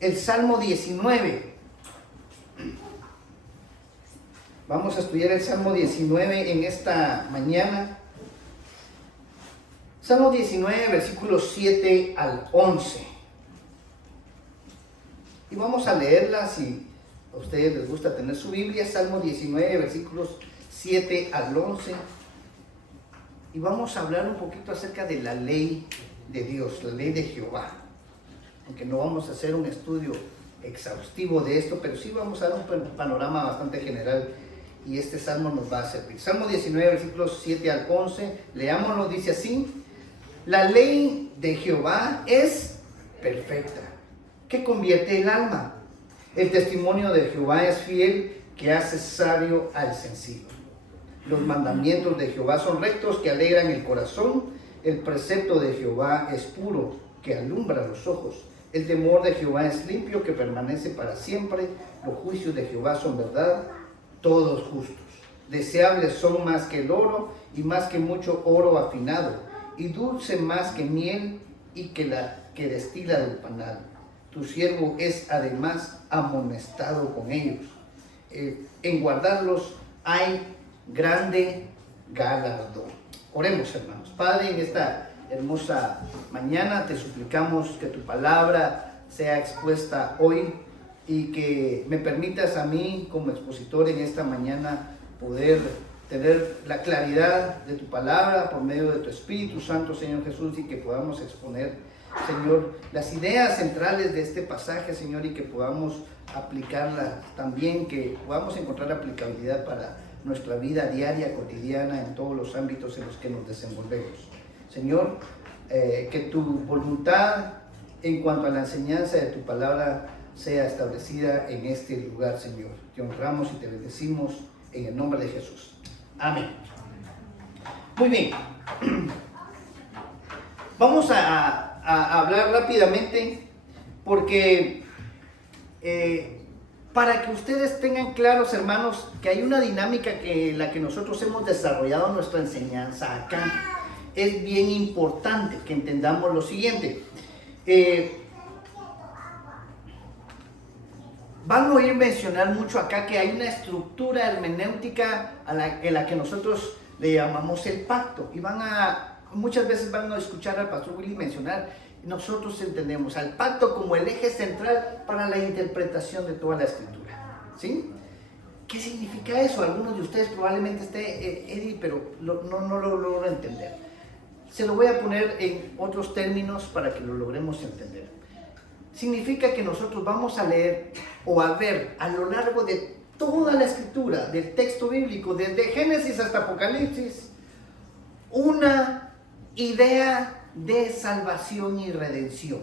el Salmo 19. Vamos a estudiar el Salmo 19 en esta mañana. Salmo 19, versículos 7 al 11. Y vamos a leerla si a ustedes les gusta tener su Biblia. Salmo 19, versículos 7 al 11. Y vamos a hablar un poquito acerca de la ley de Dios, la ley de Jehová. Aunque no vamos a hacer un estudio exhaustivo de esto, pero sí vamos a dar un panorama bastante general y este salmo nos va a servir. Salmo 19, versículos 7 al 11, leámoslo, dice así: la ley de Jehová es perfecta, que convierte el alma. El testimonio de Jehová es fiel, que hace sabio al sencillo. Los mandamientos de Jehová son rectos, que alegran el corazón. El precepto de Jehová es puro, que alumbra los ojos. El temor de Jehová es limpio, que permanece para siempre. Los juicios de Jehová son verdad, todos justos. Deseables son más que el oro, y más que mucho oro afinado, y dulce más que miel, y que destila del panal. Tu siervo es además amonestado con ellos. En guardarlos hay grande galardón. Oremos, hermanos. Padre, en esta hermosa mañana te suplicamos que tu palabra sea expuesta hoy y que me permitas a mí como expositor en esta mañana poder tener la claridad de tu palabra por medio de tu Espíritu Santo, Señor Jesús, y que podamos exponer, Señor, las ideas centrales de este pasaje, Señor, y que podamos aplicarlas también, que podamos encontrar aplicabilidad para nuestra vida diaria, cotidiana, en todos los ámbitos en los que nos desenvolvemos. Señor, que tu voluntad en cuanto a la enseñanza de tu palabra sea establecida en este lugar, Señor. Te honramos y te bendecimos en el nombre de Jesús. Amén. Muy bien. Vamos a hablar rápidamente porque para que ustedes tengan claros, hermanos, que hay una dinámica en la que nosotros hemos desarrollado nuestra enseñanza acá. Es bien importante que entendamos lo siguiente. Van a oír mencionar mucho acá que hay una estructura hermenéutica en la que nosotros le llamamos el pacto. Y muchas veces van a escuchar al pastor Willy mencionar, nosotros entendemos al pacto como el eje central para la interpretación de toda la escritura. ¿Sí? ¿Qué significa eso? Algunos de ustedes probablemente Eddie, pero no lo logro entender. Se lo voy a poner en otros términos para que lo logremos entender. Significa que nosotros vamos a leer o a ver a lo largo de toda la escritura, del texto bíblico, desde Génesis hasta Apocalipsis, una idea de salvación y redención.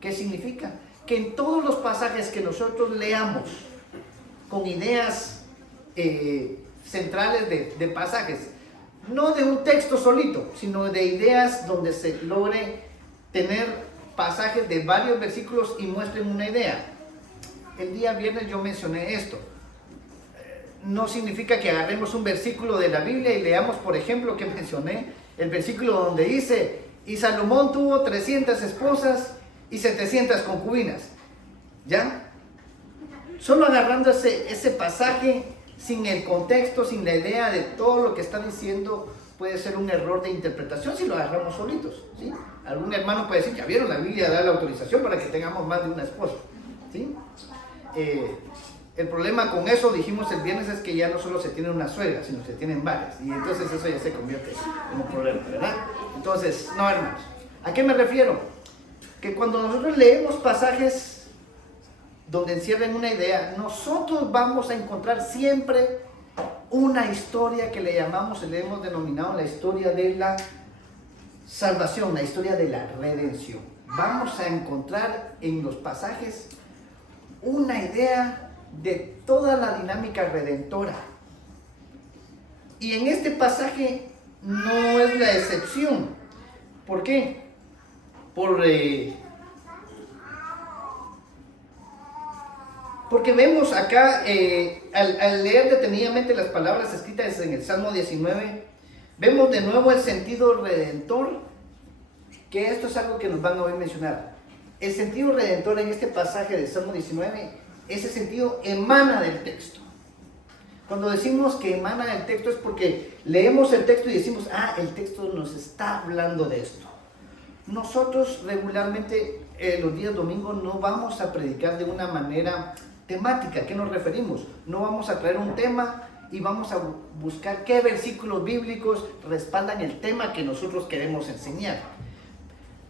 ¿Qué significa? Que en todos los pasajes que nosotros leamos con ideas centrales de pasajes, no de un texto solito, sino de ideas donde se logre tener pasajes de varios versículos y muestren una idea. El día viernes yo mencioné esto. No significa que agarremos un versículo de la Biblia y leamos, por ejemplo, que mencioné el versículo donde dice: y Salomón tuvo 300 esposas y 700 concubinas. ¿Ya? Solo agarrando ese pasaje sin el contexto, sin la idea de todo lo que está diciendo, puede ser un error de interpretación si lo agarramos solitos. ¿Sí? Algún hermano puede decir: ya vieron, la Biblia da la autorización para que tengamos más de una esposa. ¿Sí? El problema con eso, dijimos el viernes, es que ya no solo se tiene una suegra, sino se tienen varias. Y entonces eso ya se convierte en un problema, ¿verdad? Entonces, no, hermanos. ¿A qué me refiero? Que cuando nosotros leemos pasajes donde encierran una idea, nosotros vamos a encontrar siempre una historia que le hemos denominado la historia de la salvación, la historia de la redención. Vamos a encontrar en los pasajes una idea de toda la dinámica redentora. Y en este pasaje no es la excepción. ¿Por qué? Porque vemos acá, al leer detenidamente las palabras escritas en el Salmo 19, vemos de nuevo el sentido redentor, que esto es algo que nos van a oír mencionar. el sentido redentor en este pasaje del Salmo 19, ese sentido emana del texto. Cuando decimos que emana del texto es porque leemos el texto y decimos, el texto nos está hablando de esto. Nosotros regularmente los días domingos no vamos a predicar de una manera temática. ¿A qué nos referimos? No vamos a traer un tema y vamos a buscar qué versículos bíblicos respaldan el tema que nosotros queremos enseñar.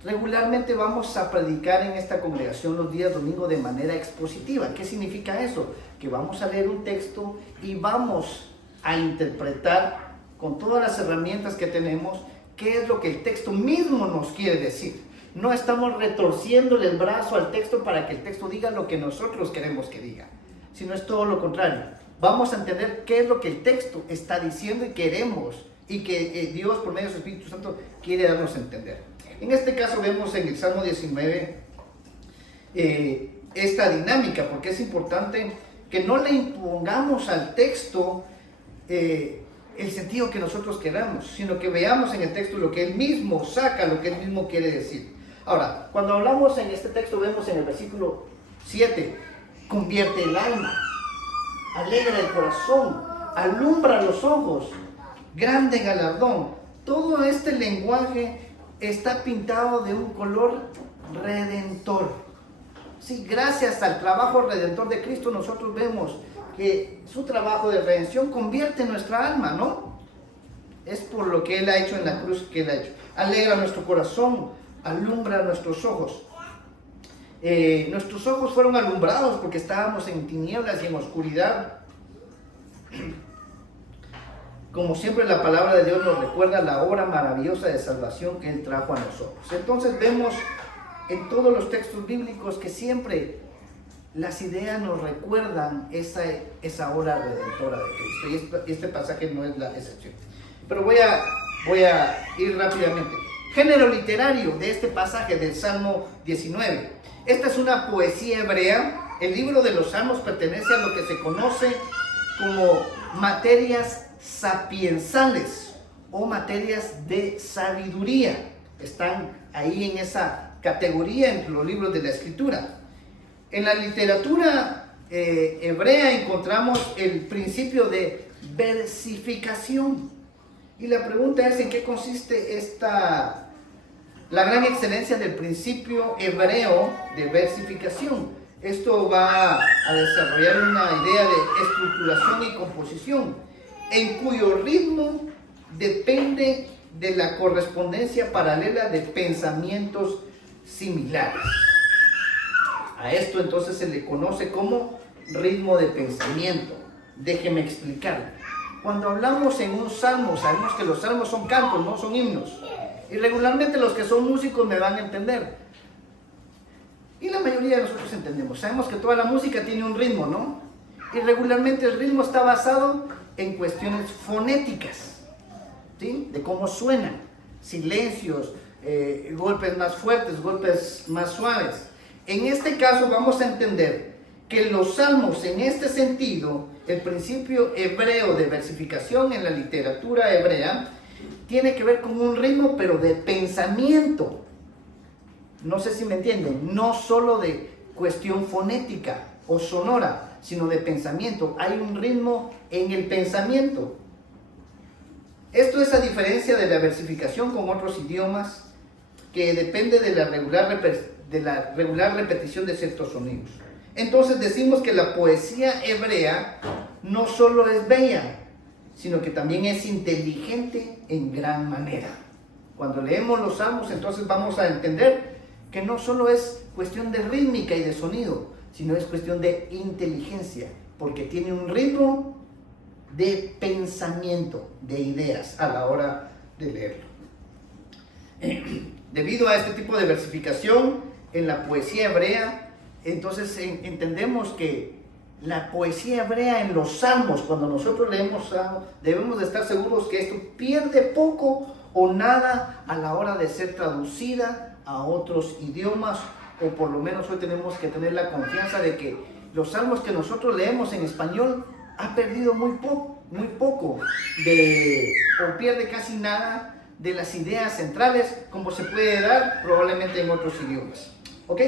Regularmente vamos a predicar en esta congregación los días domingos de manera expositiva. ¿Qué significa eso? Que vamos a leer un texto y vamos a interpretar con todas las herramientas que tenemos qué es lo que el texto mismo nos quiere decir. No estamos retorciéndole el brazo al texto para que el texto diga lo que nosotros queremos que diga, sino es todo lo contrario. Vamos a entender qué es lo que el texto está diciendo y queremos, y que Dios por medio de su Espíritu Santo quiere darnos a entender. En este caso vemos en el Salmo 19 esta dinámica, porque es importante que no le impongamos al texto el sentido que nosotros queramos, sino que veamos en el texto lo que él mismo saca, lo que él mismo quiere decir. Ahora, cuando hablamos en este texto, vemos en el versículo 7, convierte el alma, alegra el corazón, alumbra los ojos, grande galardón. Todo este lenguaje está pintado de un color redentor. Sí, gracias al trabajo redentor de Cristo, nosotros vemos que su trabajo de redención convierte nuestra alma, ¿no? Es por lo que Él ha hecho en la cruz que Él ha hecho. Alegra nuestro corazón, alumbra nuestros ojos. Nuestros ojos fueron alumbrados porque estábamos en tinieblas y en oscuridad. Como siempre, la palabra de Dios nos recuerda la obra maravillosa de salvación que Él trajo a nosotros. Entonces vemos en todos los textos bíblicos que siempre las ideas nos recuerdan esa obra redentora de Cristo. Y este pasaje no es la excepción. Pero voy a ir rápidamente. Género literario de este pasaje del Salmo 19. Esta es una poesía hebrea. El libro de los Salmos pertenece a lo que se conoce como materias sapiensales o materias de sabiduría. Están ahí en esa categoría entre los libros de la Escritura. En la literatura hebrea encontramos el principio de versificación. Y la pregunta es: ¿en qué consiste la gran excelencia del principio hebreo de versificación? Esto va a desarrollar una idea de estructuración y composición, en cuyo ritmo depende de la correspondencia paralela de pensamientos similares. A esto entonces se le conoce como ritmo de pensamiento. Déjeme explicar. Cuando hablamos en un salmo, sabemos que los salmos son cantos, no son himnos. Y regularmente los que son músicos me van a entender. Y la mayoría de nosotros entendemos. Sabemos que toda la música tiene un ritmo, ¿no? Y regularmente el ritmo está basado en cuestiones fonéticas, ¿sí? De cómo suenan. Silencios, golpes más fuertes, golpes más suaves. En este caso vamos a entender que los salmos, en este sentido, el principio hebreo de versificación en la literatura hebrea, tiene que ver con un ritmo, pero de pensamiento. No sé si me entienden, no solo de cuestión fonética o sonora, sino de pensamiento. Hay un ritmo en el pensamiento. Esto es a diferencia de la versificación con otros idiomas, que depende de la regular repetición de ciertos sonidos. Entonces decimos que la poesía hebrea no solo es bella, sino que también es inteligente en gran manera. Cuando leemos los salmos, entonces vamos a entender que no solo es cuestión de rítmica y de sonido, sino es cuestión de inteligencia, porque tiene un ritmo de pensamiento, de ideas a la hora de leerlo. Debido a este tipo de versificación en la poesía hebrea, entonces entendemos que la poesía hebrea en los salmos, cuando nosotros leemos salmos, debemos de estar seguros que esto pierde poco o nada a la hora de ser traducida a otros idiomas, o por lo menos hoy tenemos que tener la confianza de que los salmos que nosotros leemos en español ha perdido muy poco o pierde casi nada de las ideas centrales como se puede dar probablemente en otros idiomas. ¿Ok?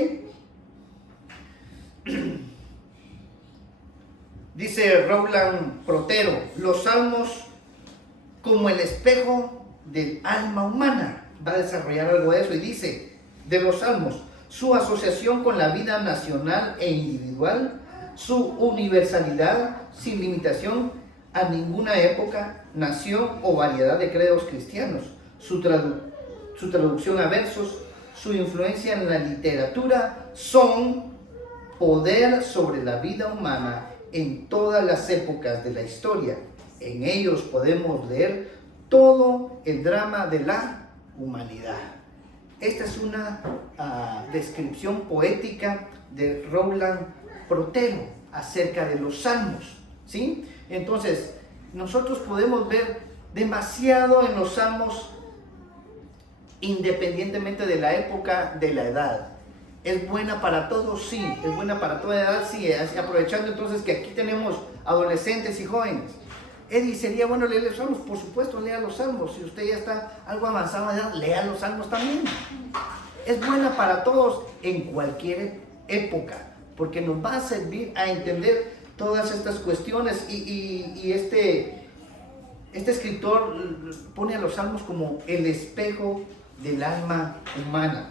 Dice Roland Protero, los salmos como el espejo del alma humana. Va a desarrollar algo de eso y dice, de los salmos, su asociación con la vida nacional e individual, su universalidad sin limitación a ninguna época, nación o variedad de credos cristianos, su traducción a versos, su influencia en la literatura, son poder sobre la vida humana en todas las épocas de la historia. En ellos podemos leer todo el drama de la humanidad. Esta es una descripción poética de Roland Protero acerca de los salmos, ¿sí? Entonces, nosotros podemos ver demasiado en los salmos independientemente de la época, de la edad. ¿Es buena para todos? Sí. ¿Es buena para toda edad? Sí. Aprovechando entonces que aquí tenemos adolescentes y jóvenes. Eddie, ¿sería bueno leer los salmos? Por supuesto, lea los salmos. Si usted ya está algo avanzado de edad, lea los salmos también. Es buena para todos en cualquier época, porque nos va a servir a entender todas estas cuestiones. Y este escritor pone a los salmos como el espejo del alma humana.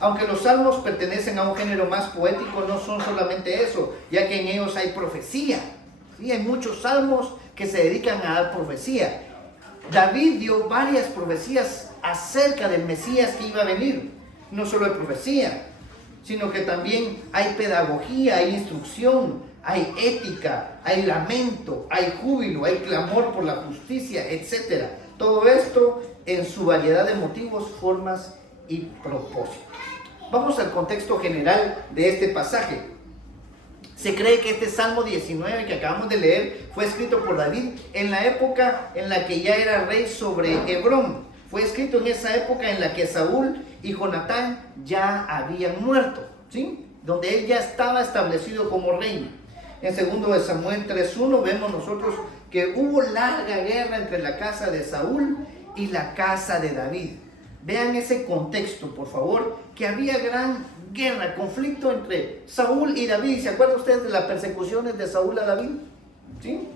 Aunque los salmos pertenecen a un género más poético, no son solamente eso, ya que en ellos hay profecía. ¿Sí? Hay muchos salmos que se dedican a dar profecía. David dio varias profecías acerca del Mesías que iba a venir. No solo hay profecía, sino que también hay pedagogía, hay instrucción, hay ética, hay lamento, hay júbilo, hay clamor por la justicia, etc. Todo esto en su variedad de motivos, formas y propósitos. Vamos al contexto general de este pasaje. Se cree que este Salmo 19 que acabamos de leer fue escrito por David en la época en la que ya era rey sobre Hebrón. Fue escrito en esa época en la que Saúl y Jonatán ya habían muerto, ¿sí? Donde él ya estaba establecido como rey. En 2 Samuel 3:1 vemos nosotros que hubo larga guerra entre la casa de Saúl y la casa de David. Vean ese contexto, por favor, que había gran guerra, conflicto entre Saúl y David. ¿Se acuerdan ustedes de las persecuciones de Saúl a David? ¿Sí?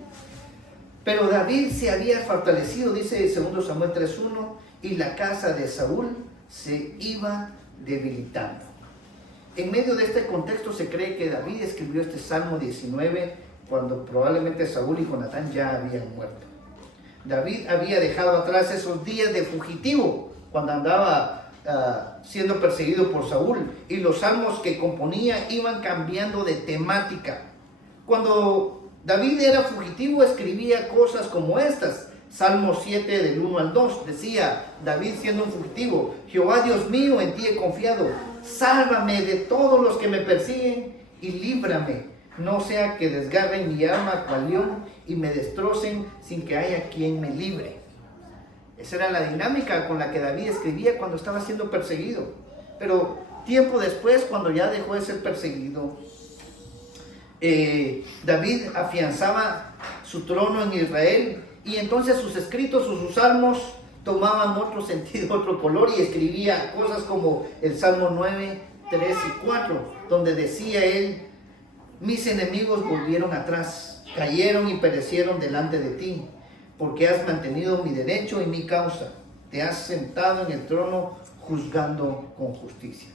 Pero David se había fortalecido, dice 2 Samuel 3:1, y la casa de Saúl se iba debilitando. En medio de este contexto se cree que David escribió este Salmo 19 cuando probablemente Saúl y Jonatán ya habían muerto. David había dejado atrás esos días de fugitivo cuando andaba siendo perseguido por Saúl, y los salmos que componía iban cambiando de temática. Cuando David era fugitivo escribía cosas como estas. Salmo 7 del 1 al 2 decía David siendo un fugitivo: Jehová Dios mío, en ti he confiado, sálvame de todos los que me persiguen y líbrame, no sea que desgarren mi alma cual león y me destrocen sin que haya quien me libre. Esa era la dinámica con la que David escribía cuando estaba siendo perseguido. Pero tiempo después, cuando ya dejó de ser perseguido, David afianzaba su trono en Israel, y entonces sus escritos o sus salmos tomaban otro sentido, otro color, y escribía cosas como el Salmo 9, 3 y 4, donde decía él: mis enemigos volvieron atrás, cayeron y perecieron delante de ti, porque has mantenido mi derecho y mi causa, te has sentado en el trono juzgando con justicia.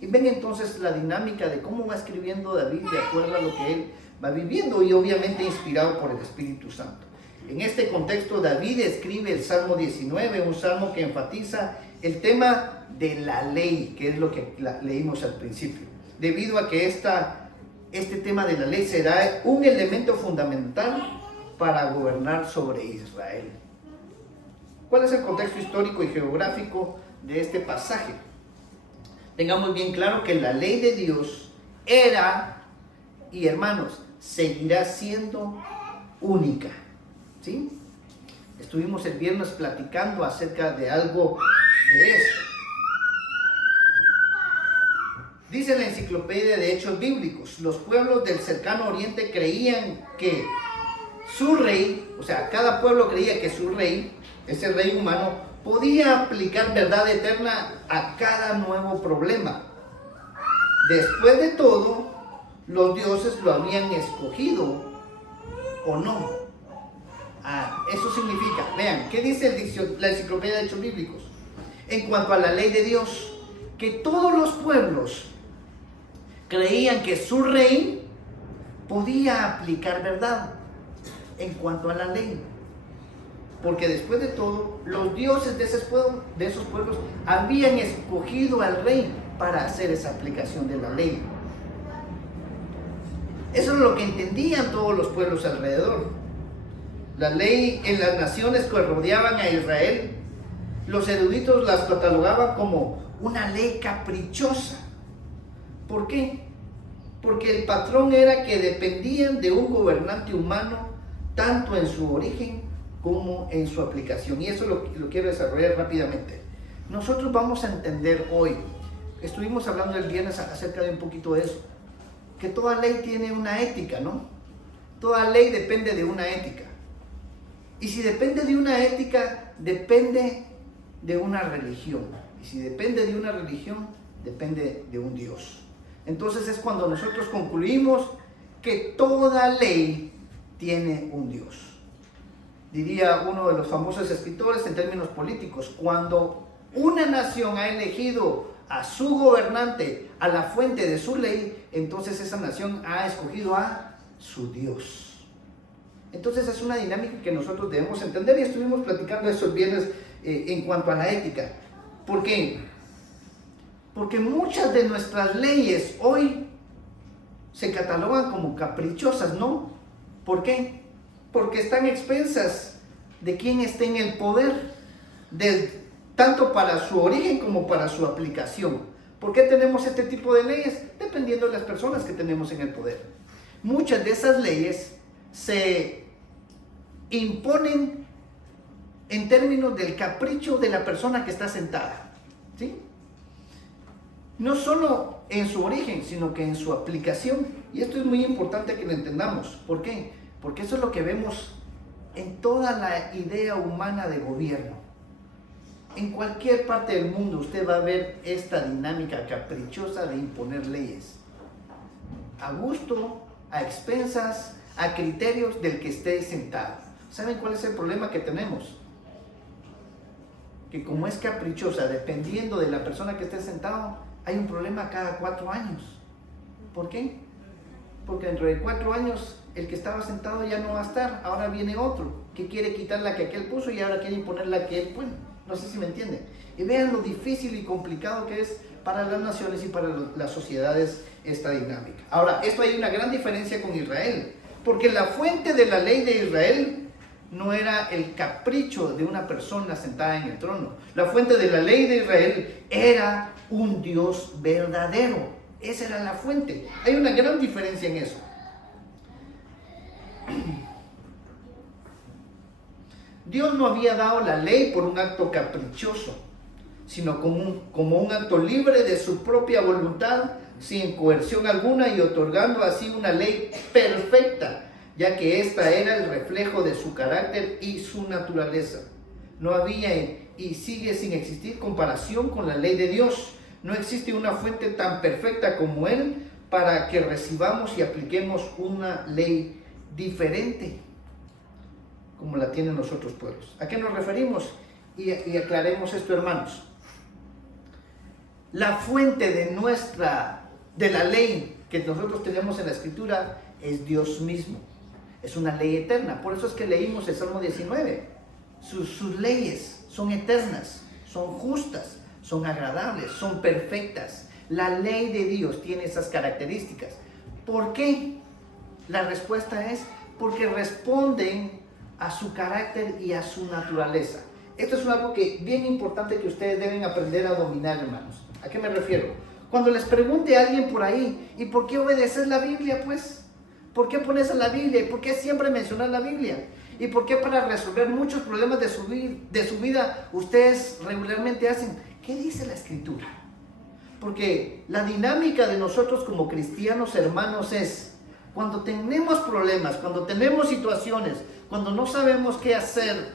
Y ven entonces la dinámica de cómo va escribiendo David de acuerdo a lo que él va viviendo, y obviamente inspirado por el Espíritu Santo. En este contexto, David escribe el Salmo 19, un salmo que enfatiza el tema de la ley, que es lo que leímos al principio, debido a que este tema de la ley será un elemento fundamental para gobernar sobre Israel. ¿Cuál es el contexto histórico y geográfico de este pasaje? Tengamos bien claro que la ley de Dios era, y hermanos, seguirá siendo única. ¿Sí? Estuvimos el viernes platicando acerca de algo de eso. Dice la Enciclopedia de Hechos Bíblicos: los pueblos del cercano oriente creían que su rey, o sea, cada pueblo creía que su rey, ese rey humano, podía aplicar verdad eterna a cada nuevo problema. después de todo, los dioses lo habían escogido o no. Eso significa, vean, ¿qué dice la enciclopedia de Hechos Bíblicos? En cuanto a la ley de Dios, que todos los pueblos creían que su rey podía aplicar verdad en cuanto a la ley. Porque después de todo, los dioses de esos pueblos habían escogido al rey para hacer esa aplicación de la ley. Eso es lo que entendían todos los pueblos alrededor. La ley en las naciones que rodeaban a Israel, los eruditos las catalogaban como una ley caprichosa. ¿Por qué? Porque el patrón era que dependían de un gobernante humano, tanto en su origen como en su aplicación. Y eso lo quiero desarrollar rápidamente. Nosotros vamos a entender hoy, estuvimos hablando el viernes acerca de un poquito de eso, que toda ley tiene una ética, ¿no? Toda ley depende de una ética. Y si depende de una ética, depende de una religión. Y si depende de una religión, depende de un Dios. Entonces es cuando nosotros concluimos que toda ley tiene un Dios. Diría uno de los famosos escritores en términos políticos, cuando una nación ha elegido a su gobernante, a la fuente de su ley, entonces esa nación ha escogido a su Dios. Entonces es una dinámica que nosotros debemos entender y estuvimos platicando eso el viernes en cuanto a la ética. ¿Por qué? Porque muchas de nuestras leyes hoy se catalogan como caprichosas, ¿no? ¿Por qué? Porque están expensas de quien esté en el poder, tanto para su origen como para su aplicación. ¿Por qué tenemos este tipo de leyes? Dependiendo de las personas que tenemos en el poder. Muchas de esas leyes se imponen en términos del capricho de la persona que está sentada, ¿sí? No solo en su origen, sino que en su aplicación. Y esto es muy importante que lo entendamos. ¿Por qué? Porque eso es lo que vemos en toda la idea humana de gobierno. En cualquier parte del mundo usted va a ver esta dinámica caprichosa de imponer leyes. A gusto, a expensas, a criterios del que esté sentado. ¿Saben cuál es el problema que tenemos? Que como es caprichosa, dependiendo de la persona que esté sentado, hay un problema cada 4 años. ¿Por qué? Porque dentro de 4 años el que estaba sentado ya no va a estar, ahora viene otro que quiere quitar la que aquel puso y ahora quiere imponer la que él pone. No sé si me entienden. Y vean lo difícil y complicado que es para las naciones y para las sociedades esta dinámica. Ahora, esto hay una gran diferencia con Israel, porque la fuente de la ley de Israel no era el capricho de una persona sentada en el trono. La fuente de la ley de Israel era un Dios verdadero. Esa era la fuente. Hay una gran diferencia en eso. Dios no había dado la ley por un acto caprichoso, sino como un acto libre de su propia voluntad, sin coerción alguna y otorgando así una ley perfecta, ya que esta era el reflejo de su carácter y su naturaleza. No había y sigue sin existir comparación con la ley de Dios. No existe una fuente tan perfecta como Él para que recibamos y apliquemos una ley diferente como la tienen los otros pueblos. ¿A qué nos referimos? Y aclaremos esto, hermanos. La fuente de la ley que nosotros tenemos en la Escritura es Dios mismo. Es una ley eterna. Por eso es que leímos el Salmo 19. Sus leyes son eternas, son justas, son agradables, son perfectas. La ley de Dios tiene esas características. ¿Por qué? La respuesta es porque responden a su carácter y a su naturaleza. Esto es algo que bien importante que ustedes deben aprender a dominar, hermanos. ¿A qué me refiero? Cuando les pregunte a alguien por ahí, ¿y por qué obedeces la Biblia, pues? ¿Por qué pones a la Biblia? ¿Y por qué siempre mencionas la Biblia? ¿Y por qué para resolver muchos problemas de su vida ustedes regularmente hacen? ¿Qué dice la Escritura? Porque la dinámica de nosotros como cristianos, hermanos, es cuando tenemos problemas, cuando tenemos situaciones, cuando no sabemos qué hacer,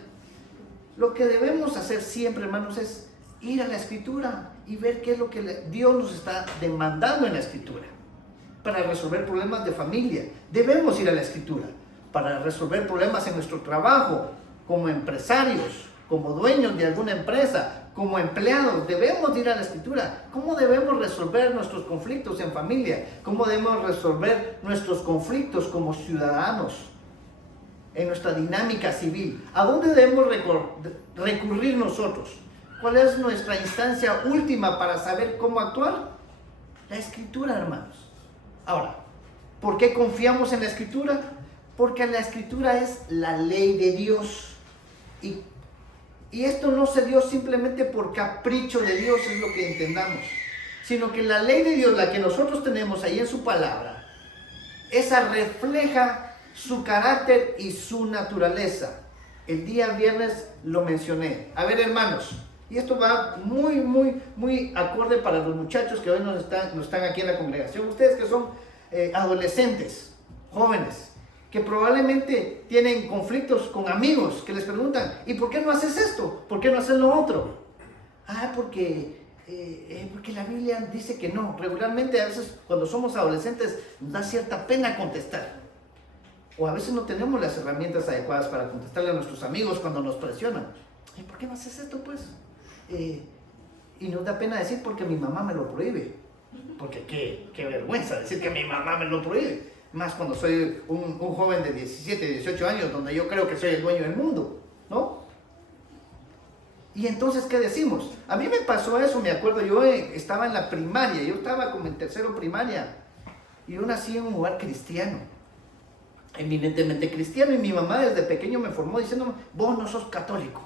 lo que debemos hacer siempre, hermanos, es ir a la Escritura y ver qué es lo que Dios nos está demandando en la Escritura. Para resolver problemas de familia, debemos ir a la Escritura. Para resolver problemas en nuestro trabajo, como empresarios, como dueños de alguna empresa, como empleados, debemos ir a la Escritura. ¿Cómo debemos resolver nuestros conflictos en familia? ¿Cómo debemos resolver nuestros conflictos como ciudadanos en nuestra dinámica civil? ¿A dónde debemos recurrir nosotros? ¿Cuál es nuestra instancia última para saber cómo actuar? La Escritura, hermanos. Ahora, ¿por qué confiamos en la Escritura? Porque la Escritura es la ley de Dios. Y esto no se dio simplemente por capricho de Dios, es lo que entendamos. Sino que la ley de Dios, la que nosotros tenemos ahí en su palabra, esa refleja su carácter y su naturaleza. El día viernes lo mencioné. A ver, hermanos, y esto va muy acorde para los muchachos que hoy no están aquí en la congregación. Ustedes que son adolescentes, jóvenes, que probablemente tienen conflictos con amigos que les preguntan, ¿y por qué no haces esto? ¿Por qué no haces lo otro? Porque la Biblia dice que no. Regularmente a veces cuando somos adolescentes nos da cierta pena contestar. O a veces no tenemos las herramientas adecuadas para contestarle a nuestros amigos cuando nos presionan. ¿Y por qué no haces esto, pues? Y nos da pena decir porque mi mamá me lo prohíbe. Porque qué vergüenza decir que mi mamá me lo prohíbe. Más cuando soy un joven de 17, 18 años, donde yo creo que soy el dueño del mundo, ¿no? Y entonces, ¿qué decimos? A mí me pasó eso, me acuerdo, yo estaba en la primaria, yo estaba como en tercero primaria, y yo nací en un lugar cristiano, eminentemente cristiano, y mi mamá desde pequeño me formó diciéndome, vos no sos católico.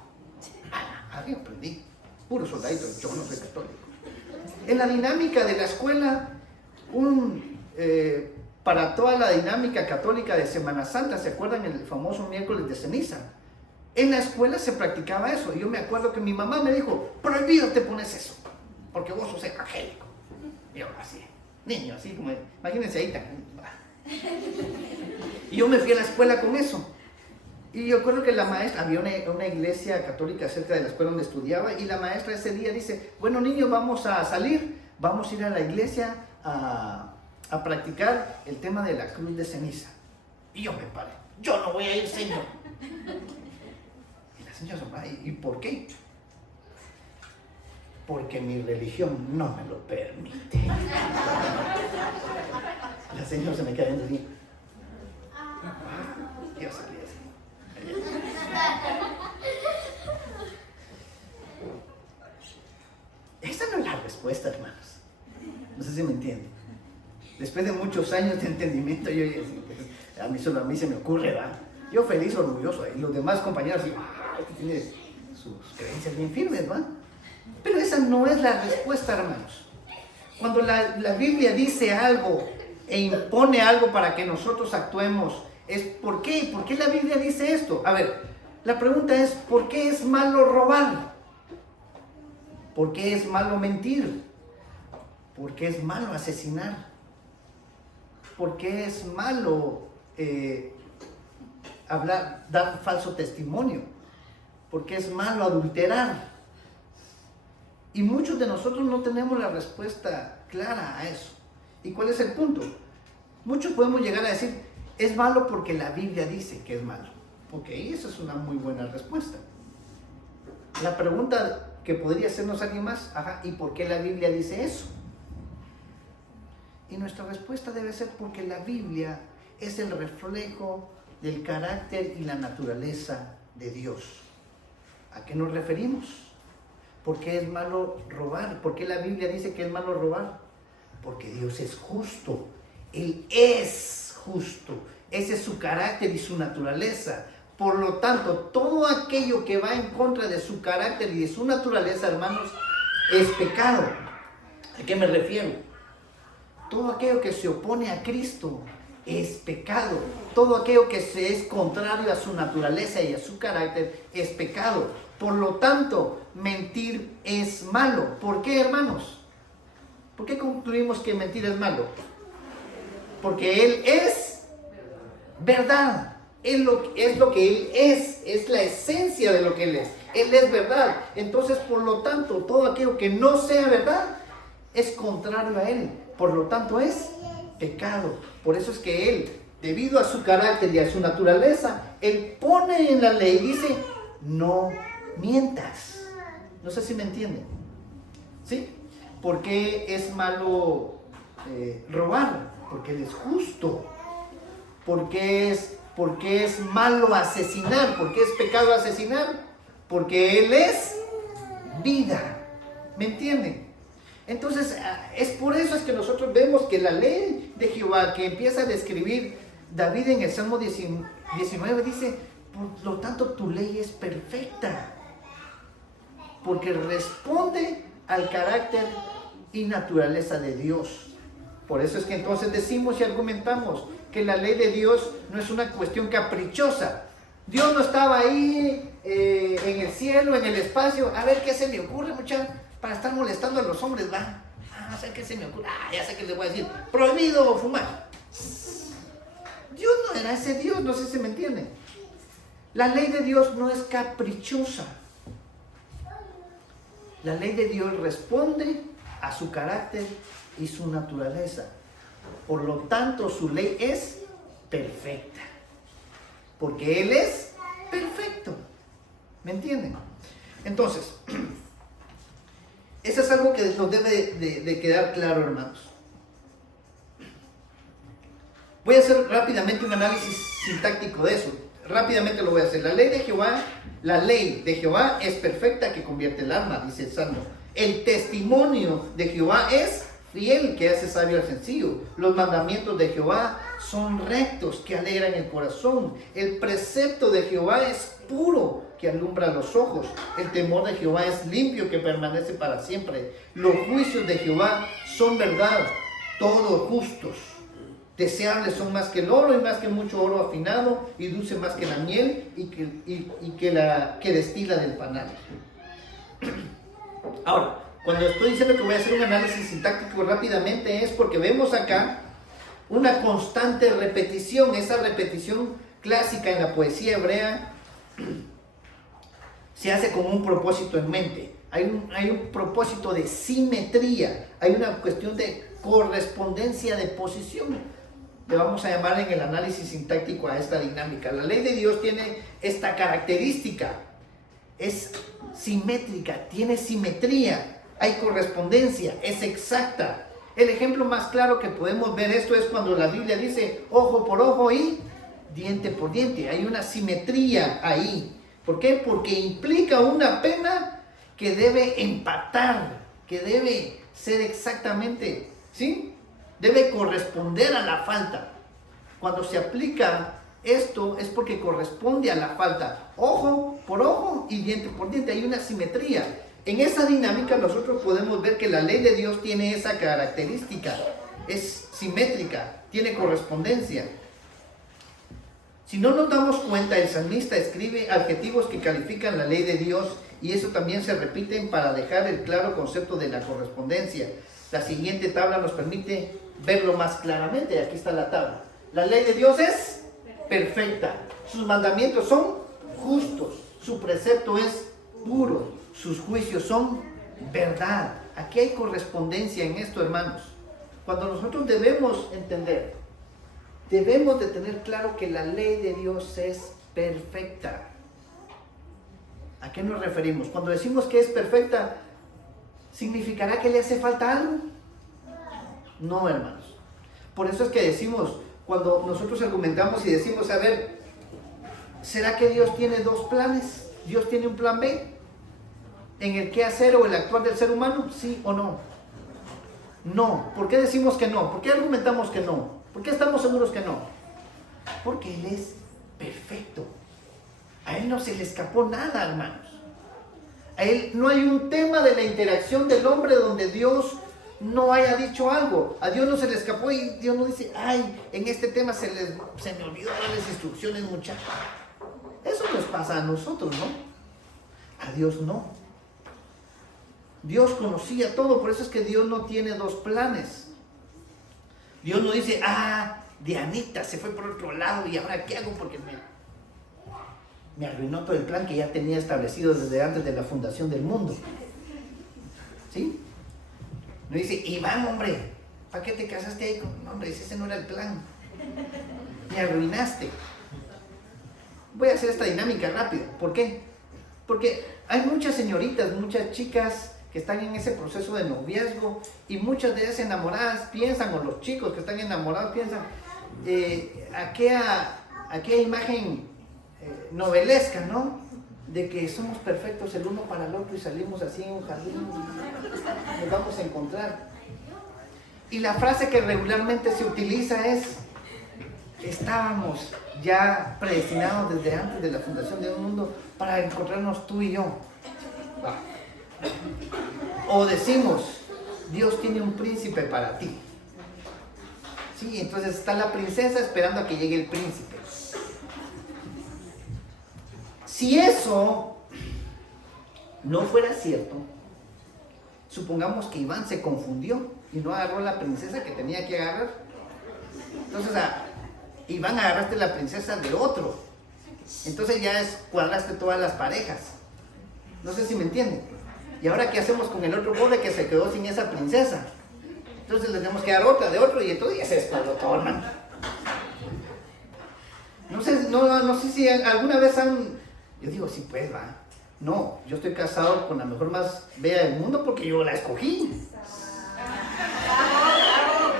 Ahí aprendí, puro soldadito, yo no soy católico. En la dinámica de la escuela, para toda la dinámica católica de Semana Santa, ¿se acuerdan el famoso miércoles de ceniza? En la escuela se practicaba eso. Y yo me acuerdo que mi mamá me dijo, prohibido te pones eso, porque vos sos evangélico. Y yo así, niño, así como, imagínense ahí. Y yo me fui a la escuela con eso. Y yo recuerdo que la maestra, había una iglesia católica cerca de la escuela donde estudiaba, y la maestra ese día dice, bueno niños, vamos a salir, vamos a ir a la iglesia a practicar el tema de la cruz de ceniza. Y yo me paré, yo no voy a ir, señor. Y la señora, ¿y por qué? Porque mi religión no me lo permite. La señora se me queda viendo así. Yo salí así. Esa no es la respuesta, hermanos. No sé si me entienden. Después de muchos años de entendimiento, a mí se me ocurre, ¿verdad? Yo feliz, orgulloso, y los demás compañeros así, tiene sus creencias bien firmes, ¿verdad? Pero esa no es la respuesta, hermanos. Cuando la Biblia dice algo e impone algo para que nosotros actuemos, es ¿por qué? ¿Por qué la Biblia dice esto? A ver, la pregunta es, ¿por qué es malo robar? ¿Por qué es malo mentir? ¿Por qué es malo asesinar? ¿Por qué es malo dar falso testimonio? ¿Por qué es malo adulterar? Y muchos de nosotros no tenemos la respuesta clara a eso. ¿Y cuál es el punto? Muchos podemos llegar a decir, es malo porque la Biblia dice que es malo. Ok, esa es una muy buena respuesta. La pregunta que podría hacernos alguien más, ¿y por qué la Biblia dice eso? Y nuestra respuesta debe ser porque la Biblia es el reflejo del carácter y la naturaleza de Dios. ¿A qué nos referimos? ¿Por qué es malo robar? ¿Por qué la Biblia dice que es malo robar? Porque Dios es justo. Él es justo. Ese es su carácter y su naturaleza. Por lo tanto, todo aquello que va en contra de su carácter y de su naturaleza, hermanos, es pecado. ¿A qué me refiero? Todo aquello que se opone a Cristo es pecado. Todo aquello que es contrario a su naturaleza y a su carácter es pecado. Por lo tanto, mentir es malo. ¿Por qué, hermanos? ¿Por qué concluimos que mentir es malo? Porque Él es verdad. Es lo que Él es la esencia de lo que Él es. Él es verdad. Entonces, por lo tanto, todo aquello que no sea verdad es contrario a Él. Por lo tanto, es pecado. Por eso es que Él, debido a su carácter y a su naturaleza, Él pone en la ley, dice, no mientas. No sé si me entienden. ¿Sí? ¿Por qué es malo robar? Porque Él es justo. ¿Por qué es malo asesinar? ¿Por qué es pecado asesinar? Porque Él es vida. ¿Me entienden? Entonces, es por eso es que nosotros vemos que la ley de Jehová, que empieza a describir David en el Salmo 19, dice, por lo tanto tu ley es perfecta, porque responde al carácter y naturaleza de Dios. Por eso es que entonces decimos y argumentamos que la ley de Dios no es una cuestión caprichosa. Dios no estaba ahí en el cielo, en el espacio, a ver qué se me ocurre, muchachos, para estar molestando a los hombres, va. No sé qué se me ocurre. Ya sé qué les voy a decir. Prohibido fumar. Dios no era ese Dios, no sé si me entienden. La ley de Dios no es caprichosa. La ley de Dios responde a su carácter y su naturaleza. Por lo tanto, su ley es perfecta. Porque Él es perfecto. ¿Me entienden? Entonces, eso es algo que nos debe de quedar claro, hermanos. Voy a hacer rápidamente un análisis sintáctico de eso. Rápidamente lo voy a hacer. La ley de Jehová es perfecta, que convierte el alma, dice el Salmo. El testimonio de Jehová es fiel, que hace sabio al sencillo. Los mandamientos de Jehová son rectos, que alegran el corazón. El precepto de Jehová es puro, que alumbra los ojos. El temor de Jehová es limpio, que permanece para siempre. Los juicios de Jehová son verdad, todos justos. Deseables son más que el oro, y más que mucho oro afinado, y dulce más que la miel, que destila del panal. Ahora, cuando estoy diciendo que voy a hacer un análisis sintáctico rápidamente, es porque vemos acá una constante repetición. Esa repetición clásica en la poesía hebrea se hace con un propósito en mente. Hay un propósito de simetría, hay una cuestión de correspondencia de posición. Le vamos a llamar en el análisis sintáctico a esta dinámica. La ley de Dios tiene esta característica, es simétrica, tiene simetría, hay correspondencia, es exacta. El ejemplo más claro que podemos ver esto es cuando la Biblia dice ojo por ojo y diente por diente. Hay una simetría ahí. ¿Por qué? Porque implica una pena que debe empatar, que debe ser exactamente, ¿sí? Debe corresponder a la falta. Cuando se aplica esto es porque corresponde a la falta. Ojo por ojo y diente por diente. Hay una simetría. En esa dinámica nosotros podemos ver que la ley de Dios tiene esa característica. Es simétrica, tiene correspondencia. Si no nos damos cuenta, el salmista escribe adjetivos que califican la ley de Dios, y eso también se repiten para dejar el claro concepto de la correspondencia. La siguiente tabla nos permite verlo más claramente. Aquí está la tabla. La ley de Dios es perfecta. Sus mandamientos son justos. Su precepto es puro. Sus juicios son verdad. Aquí hay correspondencia en esto, hermanos. Cuando nosotros debemos entender, debemos de tener claro que la ley de Dios es perfecta. ¿A qué nos referimos? Cuando decimos que es perfecta, ¿significará que le hace falta algo? No, hermanos. Por eso es que decimos, cuando nosotros argumentamos y decimos, a ver, ¿será que Dios tiene dos planes? ¿Dios tiene un plan B en el qué hacer o el actuar del ser humano? ¿Sí o no? No. ¿Por qué decimos que no? ¿Por qué argumentamos que no? ¿Por qué estamos seguros que no? Porque Él es perfecto. A Él no se le escapó nada, hermanos. A Él no hay un tema de la interacción del hombre donde Dios no haya dicho algo. A Dios no se le escapó y Dios no dice, ay, en este tema se me olvidó darles instrucciones, muchachos. Eso nos pasa a nosotros, ¿no? A Dios no. Dios conocía todo, por eso es que Dios no tiene dos planes. Dios no dice, Dianita se fue por otro lado y ahora ¿qué hago? Porque Me arruinó todo el plan que ya tenía establecido desde antes de la fundación del mundo. ¿Sí? No dice, Iván, hombre, ¿para qué te casaste ahí? No, hombre, ese no era el plan. Me arruinaste. Voy a hacer esta dinámica rápida. ¿Por qué? Porque hay muchas señoritas, muchas chicas que están en ese proceso de noviazgo y muchas de ellas enamoradas piensan, o los chicos que están enamorados piensan, aquella imagen novelesca, ¿no? De que somos perfectos el uno para el otro y salimos así en un jardín y nos vamos a encontrar. Y la frase que regularmente se utiliza es, estábamos ya predestinados desde antes de la fundación del mundo para encontrarnos tú y yo. Va. O decimos, Dios tiene un príncipe para ti. Sí, entonces está la princesa esperando a que llegue el príncipe. Si eso no fuera cierto, supongamos que Iván se confundió y no agarró la princesa que tenía que agarrar. Entonces, Iván, agarraste la princesa de otro. Entonces ya cuadraste todas las parejas. No sé si me entienden. ¿Y ahora qué hacemos con el otro pobre que se quedó sin esa princesa? Entonces le tenemos que dar otra de otro y entonces ya se descuadró todo, hermano. No sé si alguna vez yo digo, sí, pues va. No, yo estoy casado con la mejor más bella del mundo porque yo la escogí.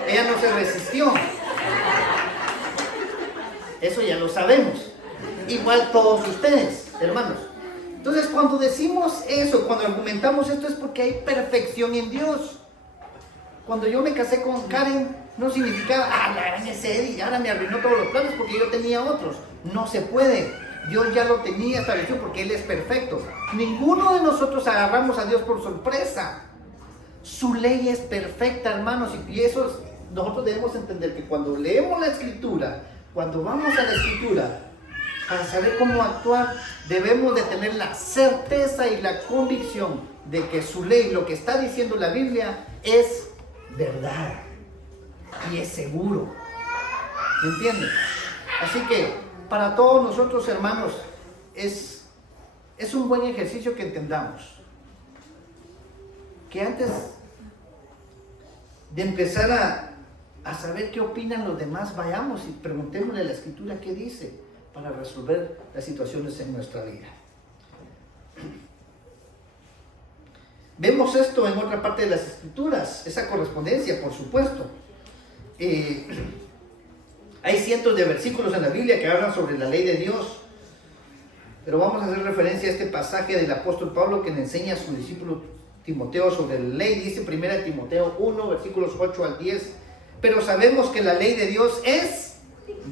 Ella no se resistió. Eso ya lo sabemos. Igual todos ustedes, hermanos. Entonces, cuando decimos eso, cuando argumentamos esto, es porque hay perfección en Dios. Cuando yo me casé con Karen, no significaba, la gran es Eddie, y ahora me arruinó todos los planes porque yo tenía otros. No se puede. Dios ya lo tenía establecido porque Él es perfecto. Ninguno de nosotros agarramos a Dios por sorpresa. Su ley es perfecta, hermanos, y eso nosotros debemos entender que cuando leemos la Escritura, cuando vamos a la Escritura, para saber cómo actuar, debemos de tener la certeza y la convicción de que su ley, lo que está diciendo la Biblia, es verdad y es seguro. ¿Me entienden? Así que para todos nosotros, hermanos, es un buen ejercicio que entendamos que antes de empezar a saber qué opinan los demás, vayamos y preguntémosle a la Escritura qué dice para resolver las situaciones en nuestra vida. Vemos esto en otra parte de las Escrituras, esa correspondencia, por supuesto. Hay cientos de versículos en la Biblia que hablan sobre la ley de Dios, pero vamos a hacer referencia a este pasaje del apóstol Pablo que le enseña a su discípulo Timoteo sobre la ley. Dice 1 Timoteo 1, versículos 8 al 10, pero sabemos que la ley de Dios es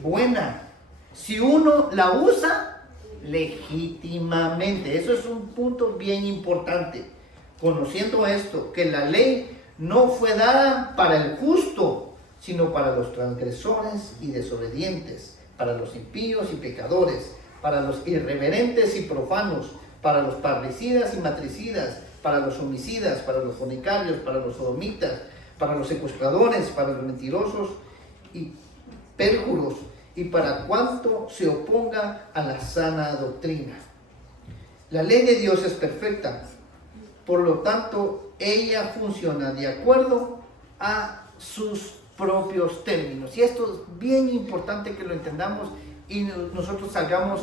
buena si uno la usa legítimamente. Eso es un punto bien importante. Conociendo esto, que la ley no fue dada para el justo, sino para los transgresores y desobedientes, para los impíos y pecadores, para los irreverentes y profanos, para los parricidas y matricidas, para los homicidas, para los fornicarios, para los sodomitas, para los secuestradores, para los mentirosos y pérjuros, y para cuanto se oponga a la sana doctrina. La ley de Dios es perfecta, por lo tanto, ella funciona de acuerdo a sus propios términos. Y esto es bien importante que lo entendamos y nosotros salgamos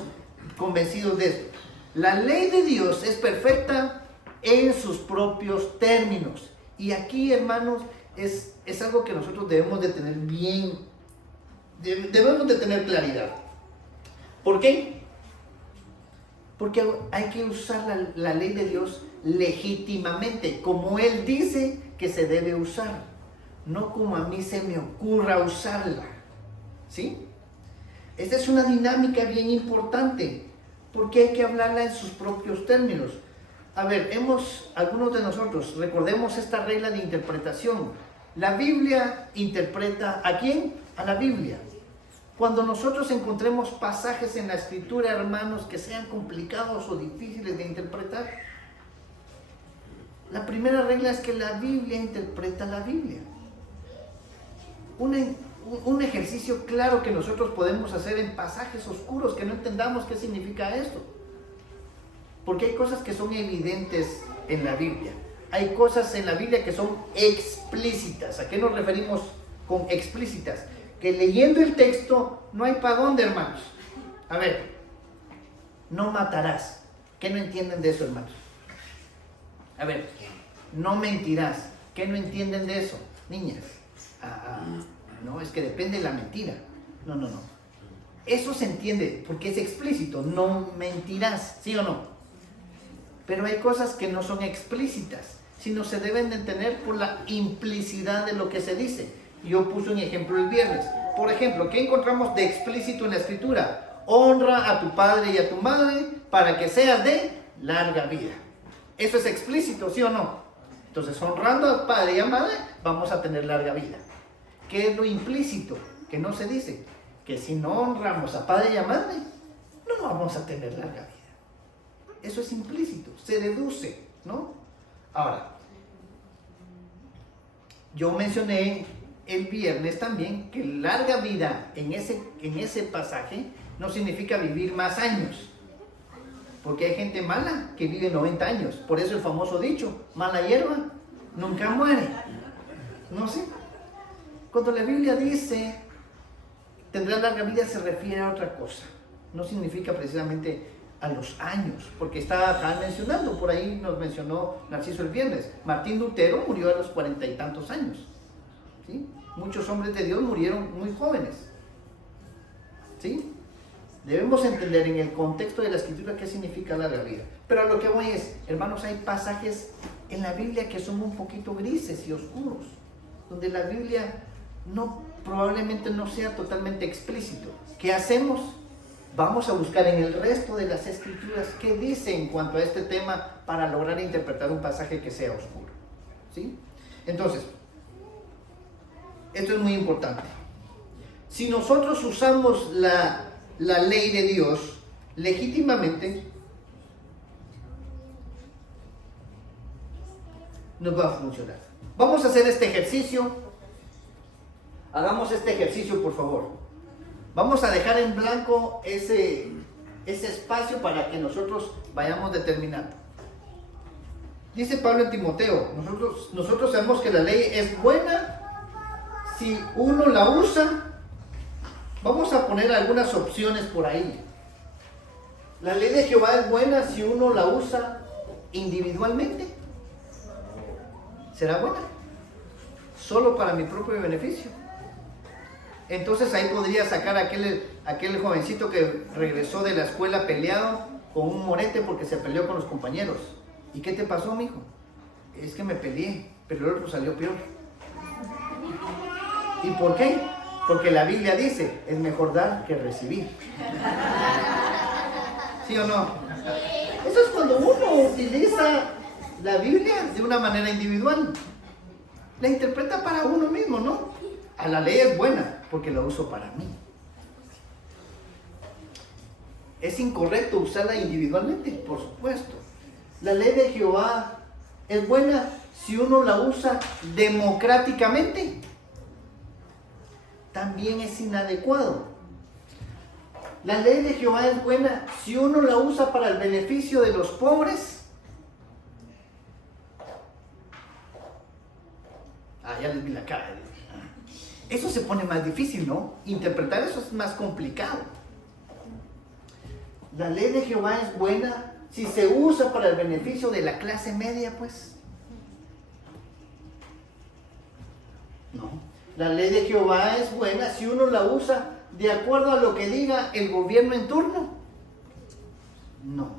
convencidos de esto. La ley de Dios es perfecta en sus propios términos. Y aquí, hermanos, es algo que nosotros debemos de tener debemos de tener claridad. ¿Por qué? Porque hay que usar la ley de Dios legítimamente, como Él dice que se debe usar, no como a mí se me ocurra usarla. ¿Sí? Esta es una dinámica bien importante, porque hay que hablarla en sus propios términos. A ver, algunos de nosotros, recordemos esta regla de interpretación. La Biblia interpreta ¿a quién? A la Biblia. Cuando nosotros encontremos pasajes en la Escritura, hermanos, que sean complicados o difíciles de interpretar, la primera regla es que la Biblia interpreta la Biblia. un ejercicio claro que nosotros podemos hacer en pasajes oscuros que no entendamos qué significa esto. Porque hay cosas que son evidentes en la Biblia. Hay cosas en la Biblia que son explícitas. ¿A qué nos referimos con explícitas? Que leyendo el texto no hay para dónde, hermanos. A ver, no matarás. ¿Qué no entienden de eso, hermanos? A ver, no mentirás. ¿Qué no entienden de eso, niñas? No, es que depende de la mentira. No. Eso se entiende porque es explícito. No mentirás, ¿sí o no? Pero hay cosas que no son explícitas, sino se deben de entender por la implicidad de lo que se dice. Yo puse un ejemplo el viernes. Por ejemplo, ¿qué encontramos de explícito en la Escritura? Honra a tu padre y a tu madre para que seas de larga vida. Eso es explícito, ¿sí o no? Entonces, honrando a padre y a madre, vamos a tener larga vida. ¿Qué es lo implícito? Que no se dice. Que si no honramos a padre y a madre, no vamos a tener larga vida. Eso es implícito, se deduce, ¿no? Ahora, yo mencioné el viernes también que larga vida en ese pasaje no significa vivir más años. Porque hay gente mala que vive 90 años. Por eso el famoso dicho, mala hierba nunca muere. ¿No sé? Cuando la Biblia dice tendrá larga vida, se refiere a otra cosa. No significa precisamente a los años, porque está acá mencionando, por ahí nos mencionó Narciso el viernes, Martín Lutero murió a los 40 y tantos años, ¿sí? Muchos hombres de Dios murieron muy jóvenes, ¿sí? Debemos entender en el contexto de la Escritura qué significa larga vida. Pero a lo que voy es, hermanos, hay pasajes en la Biblia que son un poquito grises y oscuros, donde la Biblia probablemente no sea totalmente explícito. ¿Qué hacemos? Vamos a buscar en el resto de las Escrituras qué dice en cuanto a este tema para lograr interpretar un pasaje que sea oscuro, ¿sí? Entonces, esto es muy importante. Si nosotros usamos la ley de Dios legítimamente, nos va a funcionar. Vamos a hacer este ejercicio. Hagamos este ejercicio, por favor. Vamos a dejar en blanco ese espacio para que nosotros vayamos determinando. Dice Pablo en Timoteo, nosotros sabemos que la ley es buena si uno la usa. Vamos a poner algunas opciones por ahí. La ley de Jehová es buena si uno la usa individualmente. ¿Será buena? Solo para mi propio beneficio. Entonces ahí podría sacar aquel jovencito que regresó de la escuela peleado con un morete porque se peleó con los compañeros. ¿Y qué te pasó, mijo? Es que me peleé, pero el otro salió peor. ¿Y por qué? Porque la Biblia dice, es mejor dar que recibir. ¿Sí o no? Eso es cuando uno utiliza la Biblia de una manera individual. La interpreta para uno mismo, ¿no? A la ley es buena porque la uso para mí. ¿Es incorrecto usarla individualmente? Por supuesto. La ley de Jehová es buena si uno la usa democráticamente. También es inadecuado. La ley de Jehová es buena si uno la usa para el beneficio de los pobres. Ya les vi la cara. Eso se pone más difícil, ¿no? Interpretar eso es más complicado. La ley de Jehová es buena si se usa para el beneficio de la clase media, pues. No. La ley de Jehová es buena si uno la usa de acuerdo a lo que diga el gobierno en turno. No.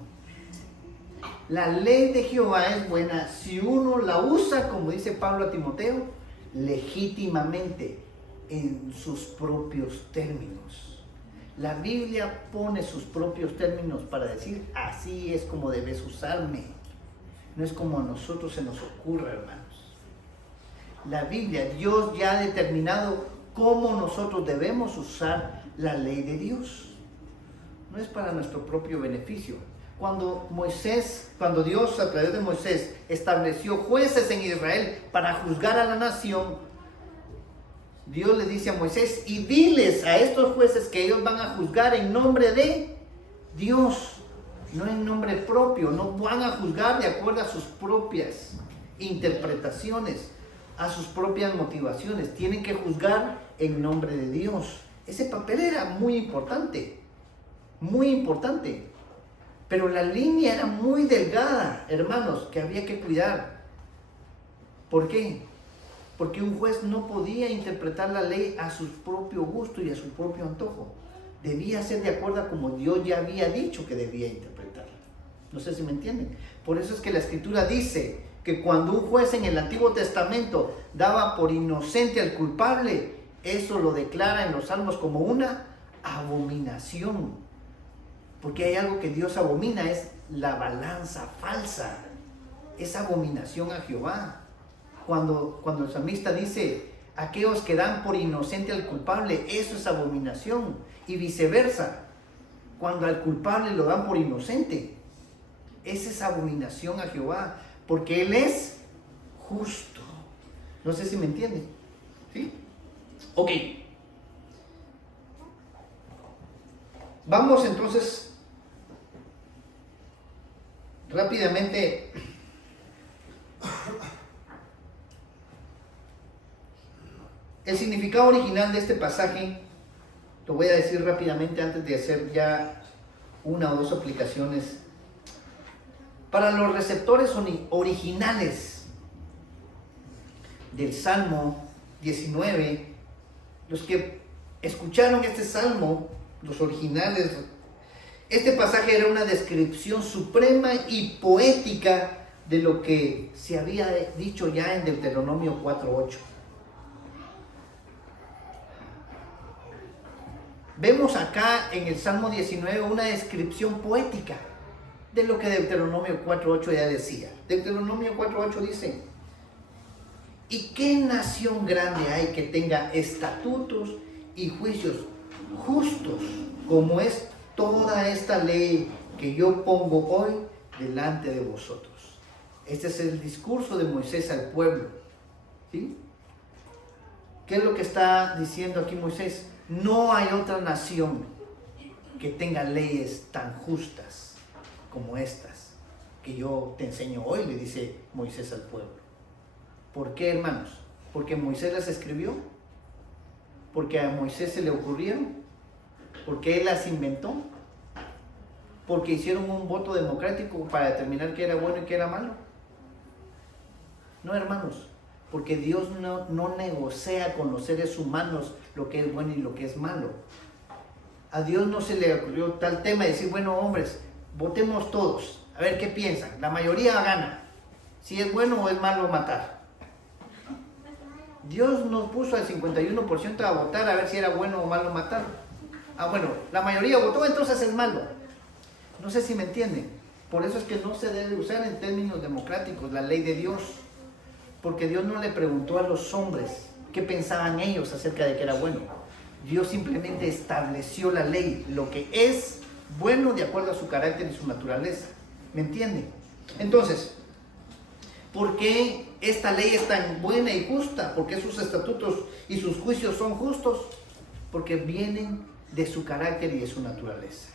La ley de Jehová es buena si uno la usa, como dice Pablo a Timoteo, legítimamente, en sus propios términos. La Biblia pone sus propios términos para decir, así es como debes usarme. No es como a nosotros se nos ocurre, hermanos. La Biblia, Dios ya ha determinado cómo nosotros debemos usar la ley de Dios. No es para nuestro propio beneficio. Cuando Dios a través de Moisés estableció jueces en Israel para juzgar a la nación, Dios le dice a Moisés, y diles a estos jueces que ellos van a juzgar en nombre de Dios, no en nombre propio, no van a juzgar de acuerdo a sus propias interpretaciones, a sus propias motivaciones, tienen que juzgar en nombre de Dios. Ese papel era muy importante, pero la línea era muy delgada, hermanos, que había que cuidar. ¿Por qué? Porque un juez no podía interpretar la ley a su propio gusto y a su propio antojo. Debía ser de acuerdo a como Dios ya había dicho que debía interpretarla. No sé si me entienden. Por eso es que la Escritura dice que cuando un juez en el Antiguo Testamento daba por inocente al culpable, eso lo declara en los Salmos como una abominación. Porque hay algo que Dios abomina, es la balanza falsa. Es abominación a Jehová. Cuando el salmista dice, aquellos que dan por inocente al culpable, eso es abominación. Y viceversa, cuando al culpable lo dan por inocente, esa es abominación a Jehová, porque Él es justo. No sé si me entienden. ¿Sí? Ok. Vamos entonces rápidamente el significado original de este pasaje. Lo voy a decir rápidamente antes de hacer ya una o dos aplicaciones. Para los receptores originales del Salmo 19, los que escucharon este salmo, los originales, este pasaje era una descripción suprema y poética de lo que se había dicho ya en Deuteronomio 4:8. Vemos acá en el Salmo 19 una descripción poética de lo que Deuteronomio 4:8 ya decía. Deuteronomio 4:8 dice, ¿y qué nación grande hay que tenga estatutos y juicios justos como es toda esta ley que yo pongo hoy delante de vosotros? Este es el discurso de Moisés al pueblo. ¿Sí? ¿Qué es lo que está diciendo aquí Moisés? No hay otra nación que tenga leyes tan justas como estas que yo te enseño hoy, le dice Moisés al pueblo. ¿Por qué, hermanos? ¿Porque Moisés las escribió? ¿Porque a Moisés se le ocurrieron? ¿Porque él las inventó? ¿Porque hicieron un voto democrático para determinar qué era bueno y qué era malo? No, hermanos, porque Dios no negocia con los seres humanos lo que es bueno y lo que es malo. A Dios no se le ocurrió tal tema de decir, bueno, hombres, votemos todos, a ver qué piensan. La mayoría gana, si es bueno o es malo matar. Dios nos puso al 51% a votar a ver si era bueno o malo matar. Ah, bueno, la mayoría votó, entonces es malo. No sé si me entienden. Por eso es que no se debe usar en términos democráticos la ley de Dios. Porque Dios no le preguntó a los hombres qué pensaban ellos acerca de que era bueno. Dios simplemente estableció la ley, lo que es bueno de acuerdo a su carácter y su naturaleza. ¿Me entienden? Entonces, ¿por qué esta ley es tan buena y justa? ¿Por qué sus estatutos y sus juicios son justos? Porque vienen de su carácter y de su naturaleza.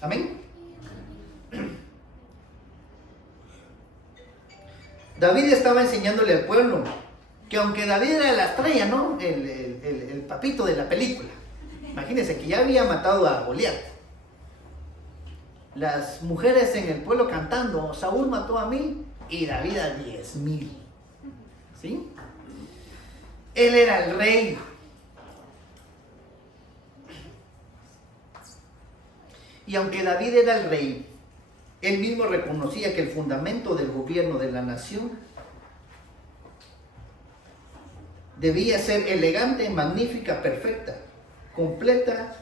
¿Amén? David estaba enseñándole al pueblo que aunque David era la estrella, ¿no? El papito de la película. Imagínense que ya había matado a Goliat. Las mujeres en el pueblo cantando, Saúl mató a 1000 y David a 10,000. ¿Sí? Él era el rey. Y aunque David era el rey, él mismo reconocía que el fundamento del gobierno de la nación debía ser elegante, magnífica, perfecta, completa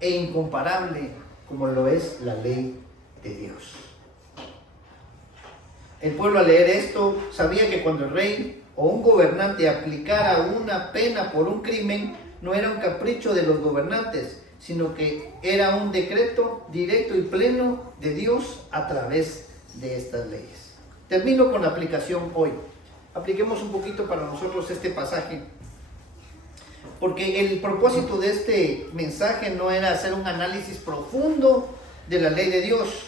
e incomparable, como lo es la ley de Dios. El pueblo, al leer esto, sabía que cuando el rey o un gobernante aplicara una pena por un crimen, no era un capricho de los gobernantes, sino que era un decreto directo y pleno de Dios a través de estas leyes. Termino con la aplicación hoy. Apliquemos un poquito para nosotros este pasaje. Porque el propósito de este mensaje no era hacer un análisis profundo de la ley de Dios.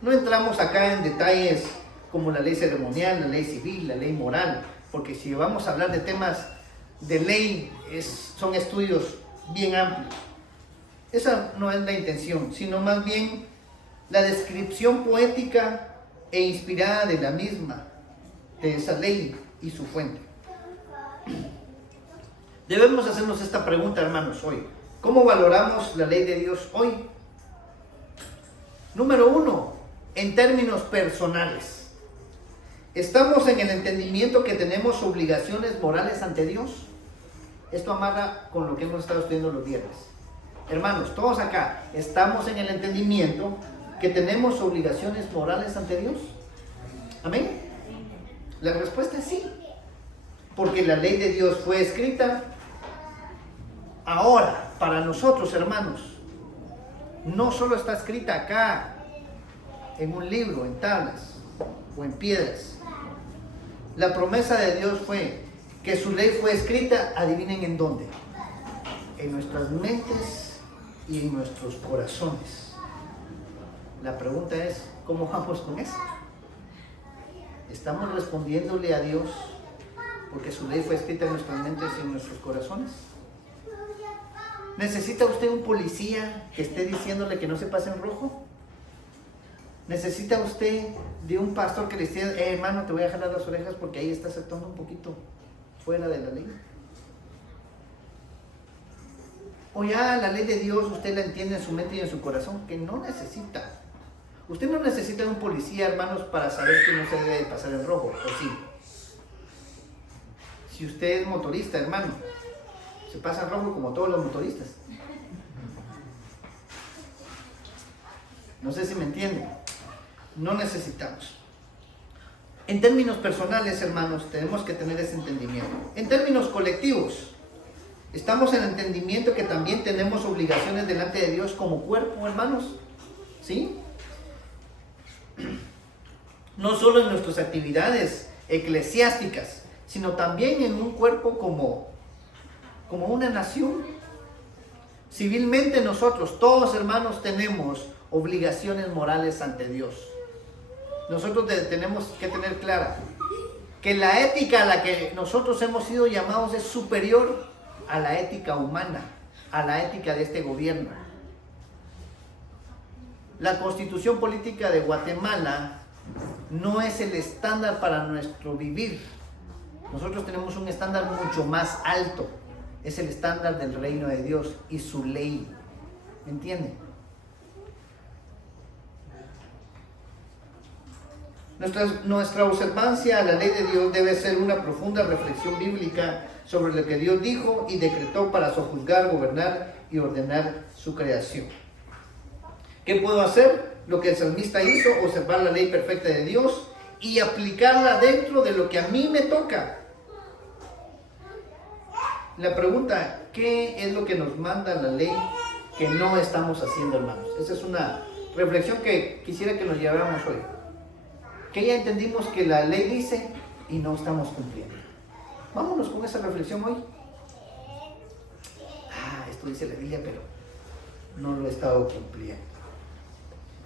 No entramos acá en detalles como la ley ceremonial, la ley civil, la ley moral, porque si vamos a hablar de temas de ley, son estudios bien amplios. Esa no es la intención, sino más bien la descripción poética e inspirada de la misma, de esa ley y su fuente. Debemos hacernos esta pregunta, hermanos, hoy. ¿Cómo valoramos la ley de Dios hoy? Número 1, en términos personales. ¿Estamos en el entendimiento que tenemos obligaciones morales ante Dios? Esto amarra con lo que hemos estado estudiando los viernes. Hermanos, todos acá, ¿estamos en el entendimiento que tenemos obligaciones morales ante Dios? ¿Amén? La respuesta es sí. Porque la ley de Dios fue escrita ahora, para nosotros, hermanos. No solo está escrita acá, en un libro, en tablas o en piedras. La promesa de Dios fue que su ley fue escrita, adivinen en dónde. En nuestras mentes y en nuestros corazones. La pregunta es, ¿cómo vamos con eso? ¿Estamos respondiéndole a Dios porque su ley fue escrita en nuestras mentes y en nuestros corazones? ¿Necesita usted un policía que esté diciéndole que no se pase en rojo? ¿Necesita usted de un pastor que le diga, hermano, te voy a jalar las orejas porque ahí estás actuando un poquito fuera de la ley? O ya la ley de Dios usted la entiende en su mente y en su corazón, que no necesita. Usted no necesita de un policía, hermanos, para saber que no se debe de pasar en rojo, ¿o sí? Si usted es motorista, hermano, se pasa en rojo como todos los motoristas. No sé si me entienden. No necesitamos. En términos personales, hermanos, tenemos que tener ese entendimiento. En términos colectivos, estamos en el entendimiento que también tenemos obligaciones delante de Dios como cuerpo, hermanos. ¿Sí? No solo en nuestras actividades eclesiásticas, sino también en un cuerpo como una nación. Civilmente nosotros, todos hermanos, tenemos obligaciones morales ante Dios. Nosotros tenemos que tener clara que la ética a la que nosotros hemos sido llamados es superior a la ética humana, a la ética de este gobierno. La Constitución Política de Guatemala no es el estándar para nuestro vivir. Nosotros tenemos un estándar mucho más alto. Es el estándar del reino de Dios y su ley. ¿Me entienden? Nuestra observancia a la ley de Dios debe ser una profunda reflexión bíblica sobre lo que Dios dijo y decretó para sojuzgar, gobernar y ordenar su creación. ¿Qué puedo hacer? Lo que el salmista hizo, observar la ley perfecta de Dios y aplicarla dentro de lo que a mí me toca. La pregunta, ¿qué es lo que nos manda la ley que no estamos haciendo, hermanos? Esa es una reflexión que quisiera que nos lleváramos hoy. Que ya entendimos que la ley dice y no estamos cumpliendo. Vámonos con esa reflexión hoy. Esto dice la Biblia, pero no lo he estado cumpliendo.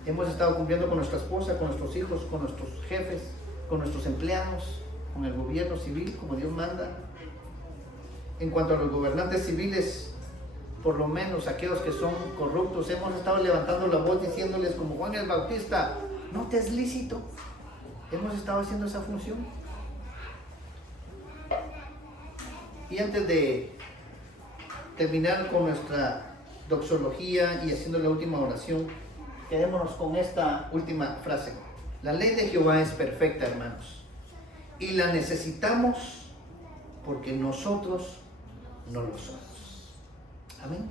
Hemos estado cumpliendo con nuestra esposa, con nuestros hijos, con nuestros jefes, con nuestros empleados, con el gobierno civil, como Dios manda. En cuanto a los gobernantes civiles, por lo menos aquellos que son corruptos, hemos estado levantando la voz diciéndoles como Juan el Bautista, no te es lícito. Hemos estado haciendo esa función. Y antes de terminar con nuestra doxología y haciendo la última oración, quedémonos con esta última frase. La ley de Jehová es perfecta, hermanos, y la necesitamos porque nosotros no lo somos. Amén.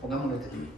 Pongámonos de pie.